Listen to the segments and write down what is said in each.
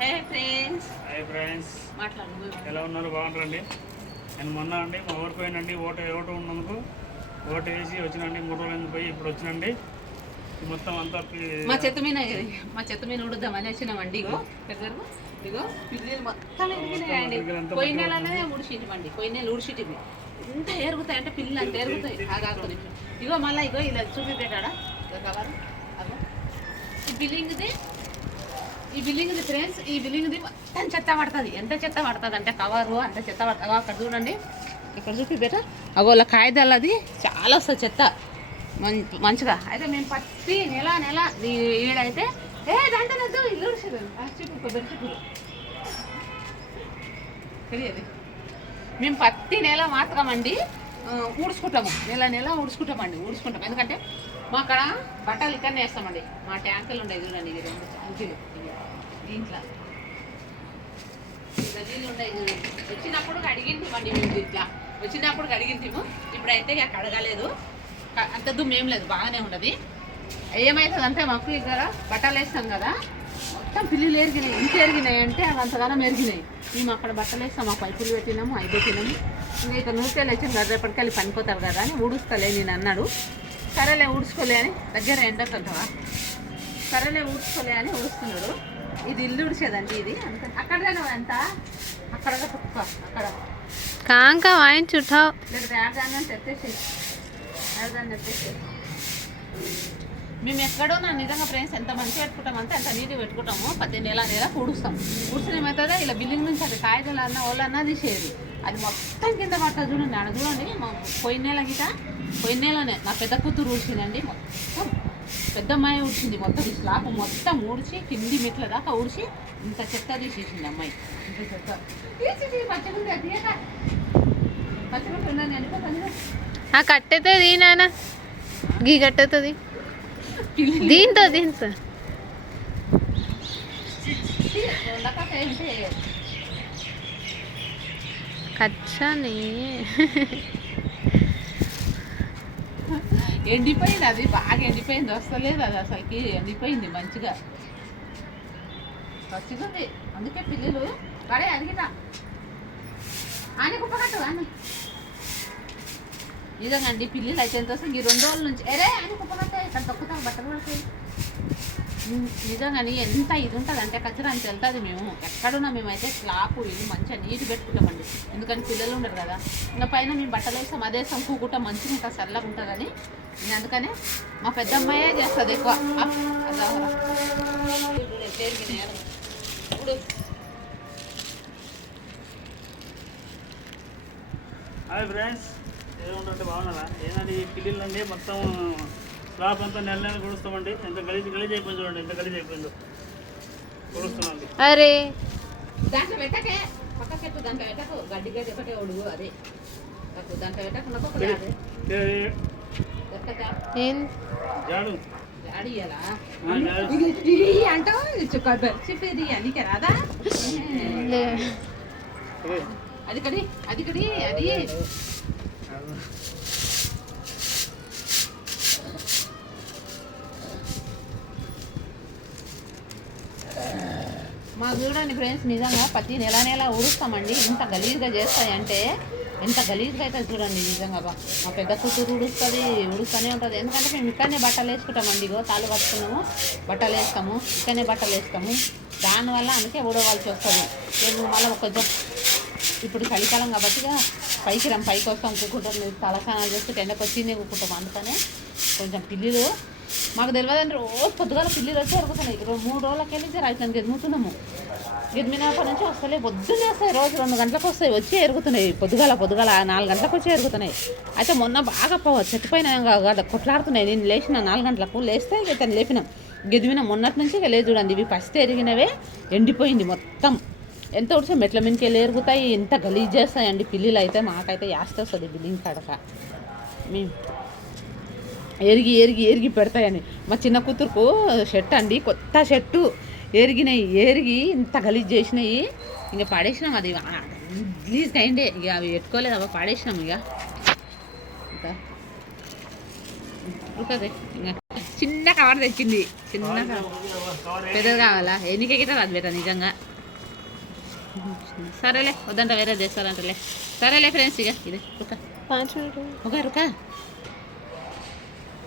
Hi friends ఎలా ఉన్నారు? బాగుంటారండి. నేను మొన్న అండి మా ఊరికి పోయినండి. ఓటు ఉన్నందుకు ఓటు వేసి వచ్చినండి. 3 రోజులు పోయి ఇప్పుడు వచ్చినండి. మొత్తం అంతా మా చెత్త మీద ఉడుద్దామని వచ్చినామండి. ఇగో పిల్లలు మొత్తం ఎరిగినాయండి. పోయిన నెలనే ఉడిచిటివ్వండి. పోయిన నెల ఉడిచిటివి ఇంత ఎరుగుతాయి అంటే పిల్లలు అంత ఎరుగుతాయి. ఆగాకుని ఇగో మళ్ళీ ఇలా చూపిపెట్టాడా కవర్ అగో ఈ బిల్డింగ్ది ఫ్రెండ్స్, ఈ బిల్డింగ్ది మొత్తం చెత్త పడుతుంది. ఎంత చెత్త పడుతుంది అంటే కవరు అంత చెత్త పడుతుంది. అక్కడ చూడండి, ఇక్కడ చూపిపెట్ట అగోళ్ళ కాగితాలు అది చాలా వస్తుంది చెత్త మంచిగా. అయితే మేము ప్రతి నెల ఈడైతే దాంట్లో ఇల్లు తెలియదు. మేము ప్రతి నెల మాత్రమండి ఊడ్చుకుంటాము. నెల ఊడ్చుకుంటాం. ఎందుకంటే మా అక్కడ బట్టలు ఇక్కడనే వేస్తామండి. మా ట్యాంకులు ఉండేది చూడండి, ఇది 2 ట్యాంకులు దీంట్లో నీళ్ళు ఉండేది. వచ్చినప్పుడు అడిగింటిమండి మేము ఇట్లా వచ్చినప్పుడు అడిగింటిము. ఇప్పుడైతే ఇక కడగలేదు, అంత దుమ్ము ఏం లేదు, బాగానే ఉన్నది. ఏమవుతుంది అంటే మాకు ఇక్కడ బట్టలు వేస్తాం కదా, మొత్తం పిల్లులు ఎరిగినాయి. ఇంత ఎరిగినాయి అంటే అవి అంతగానం ఎరిగినాయి. మేము అక్కడ బట్టలు వేస్తాం, ఆ పైపులు పెట్టినాము, అవి పెట్టినాము. ఇంకా ఇక్కడ నూరికెళ్ళి వచ్చింది కదా, రేపటికెళ్ళి పనిపోతారు కదా అని ఊడుస్తలే నేను అన్నాడు. సరేలే ఊడ్చుకోలే అని, దగ్గర ఎండకుంటావా, సరేలే ఊడ్చుకోలే అని ఊడుస్తున్నాడు. ఇది ఇల్లు ఉడిచేదండి. ఇది అందుకని అక్కడనే అంతా అక్కడ అక్కడ కాంకా వాయించుటావు లేదా ఏడాన్ని తెచ్చేసి మేము ఎక్కడో నిజంగా ఫ్రెండ్స్ ఎంత మంచిగా పెట్టుకుంటామంటే అంత నీట్గా పెట్టుకుంటాము. 10 నెల ఊడుస్తాం. ఊడ్చిన ఏమవుతుందో ఇలా బిల్డింగ్ నుంచి అది కాగితాలు అన్న వాళ్ళన్నా తీసేది, అది మొత్తం కింద పడుతుంది. చూడండి ఆడ చూడండి, మా పోయిన నెలనే నా పెద్ద కూతురు ఊడ్చిందండి. మొత్తం పెద్ద అమ్మాయి ఊడ్చింది. మొత్తం ఈ స్లాబ్ మొత్తం ఊడ్చి కింది మెట్ల దాకా ఊడ్చి ఇంత చెత్త తీసేసింది అమ్మాయి. ఇంత చెత్త పచ్చగుంది అనిపోతుంది. ఆ కట్టెతుంది నాన్న, గీ కట్టెతుంది దీంతో కచ్చని ఎండిపోయింది, అది బాగా ఎండిపోయింది, వస్తలేదు అది అసలుకి. ఎండిపోయింది మంచిగా పచ్చిగుంది. అందుకే పిల్లలు పడే అడిగినా అని కుప్పకట్టు అని నిజంగా అండి. పిల్లలు అయితే ఎంత వస్తుంది ఈ 2 రోజుల నుంచి అని కుప్పకట్టాయి. ఇక్కడ తొక్కుతాం బట్టలు పడతాయి. నిజంగాని ఎంత ఇది ఉంటుంది అంటే కచ్చరా అంత వెళ్తుంది. మేము ఎక్కడున్నా మేమైతే స్లాప్ ఇల్లు మంచిగా నీట్ పెట్టుకుంటామండి. ఎందుకంటే పిల్లలు ఉండరు కదా, ఇంకా పైన మేము బట్టలు వేస్తాం, అదే వేస్తాం, కూకుంటాం, మంచిగా ఇంకా చల్లగా ఉంటుందని. అందుకనే మా పెద్ద అమ్మాయే చేస్తుంది ఎక్కువ. ఇప్పుడు హాయ్ ఫ్రెండ్స్, ఏముంటే బాగున్నారా? ఏదండి ఈ పిల్లలు అండి మొత్తం స్లాబ్ అంతా నెల కొడుస్తామండి. ఎంత గలీజ్ అయిపోయింది చూడండి, ఎంత గలీజ్ అయిపోయిందో కొడుస్తున్నాండి. అరే దాంట్లో పెట్టకే పక్కకెట్టు, దాంట్లో పెట్టకు గడ్డి ఒకటే ఒడుగు, అదే దాంట్లో పెట్టకుండా జాడు అడియాలా అంటావు చెప్పేది నీకే రాదా? అది కడి అది మాకు చూడండి ఫ్రెండ్స్, నిజంగా ప్రతి నెల ఊడుస్తామండి. ఇంత గలీజ్గా చేస్తాయంటే ఎంత గలీజ్గా అవుతుంది చూడండి. నిజంగా మా పెద్ద కూతురు ఊడుస్తూనే ఉంటుంది. ఎందుకంటే మేము ఇక్కడనే బట్టలు వేసుకుంటామండి. ఇగో తాళ్ళు కట్టుకున్నాము, బట్టలు వేస్తాము, ఇక్కడనే బట్టలు వేస్తాము. దానివల్ల అందుకే ఊడవలసి వస్తుంది. మేము మళ్ళీ కొంచెం ఇప్పుడు చలికాలం కాబట్టి పైకి వస్తాం, కూకుంటాం, తలస్నానాలు చేసుకుంటే ఎండకు వచ్చిందే కూకుంటాం. అందుకనే కొంచెం పిల్లులు మాకు తెలియదండి. రోజు పొద్దుగాల పిల్లులు వచ్చి ఎరుగుతున్నాయి. 3 రోజులకి వెళ్ళి రైతులను గెదుముతున్నాము. గెదిమినప్పటి నుంచి వస్తలే, పొద్దున్నే వస్తాయి. రోజు 2 గంటలకు వస్తాయి, వచ్చి ఎరుగుతున్నాయి. పొద్దుగాల 4 గంటలకు వచ్చి ఎరుగుతున్నాయి. అయితే మొన్న బాగా చెట్టుపైన కొట్లాడుతున్నాయి. నేను లేచిన 4 గంటలకు లేస్తే ఇక తను లేపినాం, గెదిమినాం. మొన్నటి నుంచి ఇక లేదు చూడండి. ఇవి ఫస్ట్ ఎరిగినవే ఎండిపోయింది మొత్తం. ఎంత ఉడితే మెట్ల మీదకి వెళ్ళి ఎరుగుతాయి. ఎంత గలీజ్ చేస్తాయండి పిల్లులు. అయితే మాకైతే యాస్ట్ వస్తుంది బిల్డింగ్ కడక. మేము ఎరిగి పెడతాయని. మా చిన్న కూతురుకు షర్ట్ అండి, కొత్త షర్టు ఎరిగి ఇంత గలీజ్ చేసినాయి. ఇంకా పడేసినాం. అది గలీజ్ అయిండే, ఇక అవి పెట్టుకోలేదు, అవి పడేసినాం. ఇక ఇంకా చిన్న కవర్ తెచ్చింది, చిన్న కవర్ పెద్దది కావాలా? ఎన్నికైతే అది బెటర్ నిజంగా. సరేలే వద్దంట వేరే చేస్తారంటలే. సరేలే ఫ్రెండ్స్, ఇక ఇది రుక 5 मिनट రుక.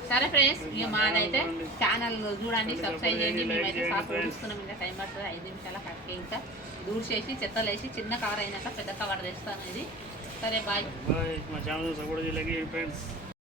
సరే ఫ్రెండ్స్, ఇక మాదైతే ఛానల్ చూడండి, సబ్స్క్రైబ్ చేయండి. మేమైతే సాఫ్ ఊడుస్తున్నాం, ఇంకా టైం పడుతుంది 5 నిమిషాల కట్టే. ఇంకా దూడ్చేసి చెత్తలు వేసి చిన్న కవర్ అయినాక పెద్ద కవర్ తెస్తాను ఇది. సరే బాయ్. బాయ్. మా ఛానల్ సపోర్ట్ చేయలేక ఫ్రెండ్స్.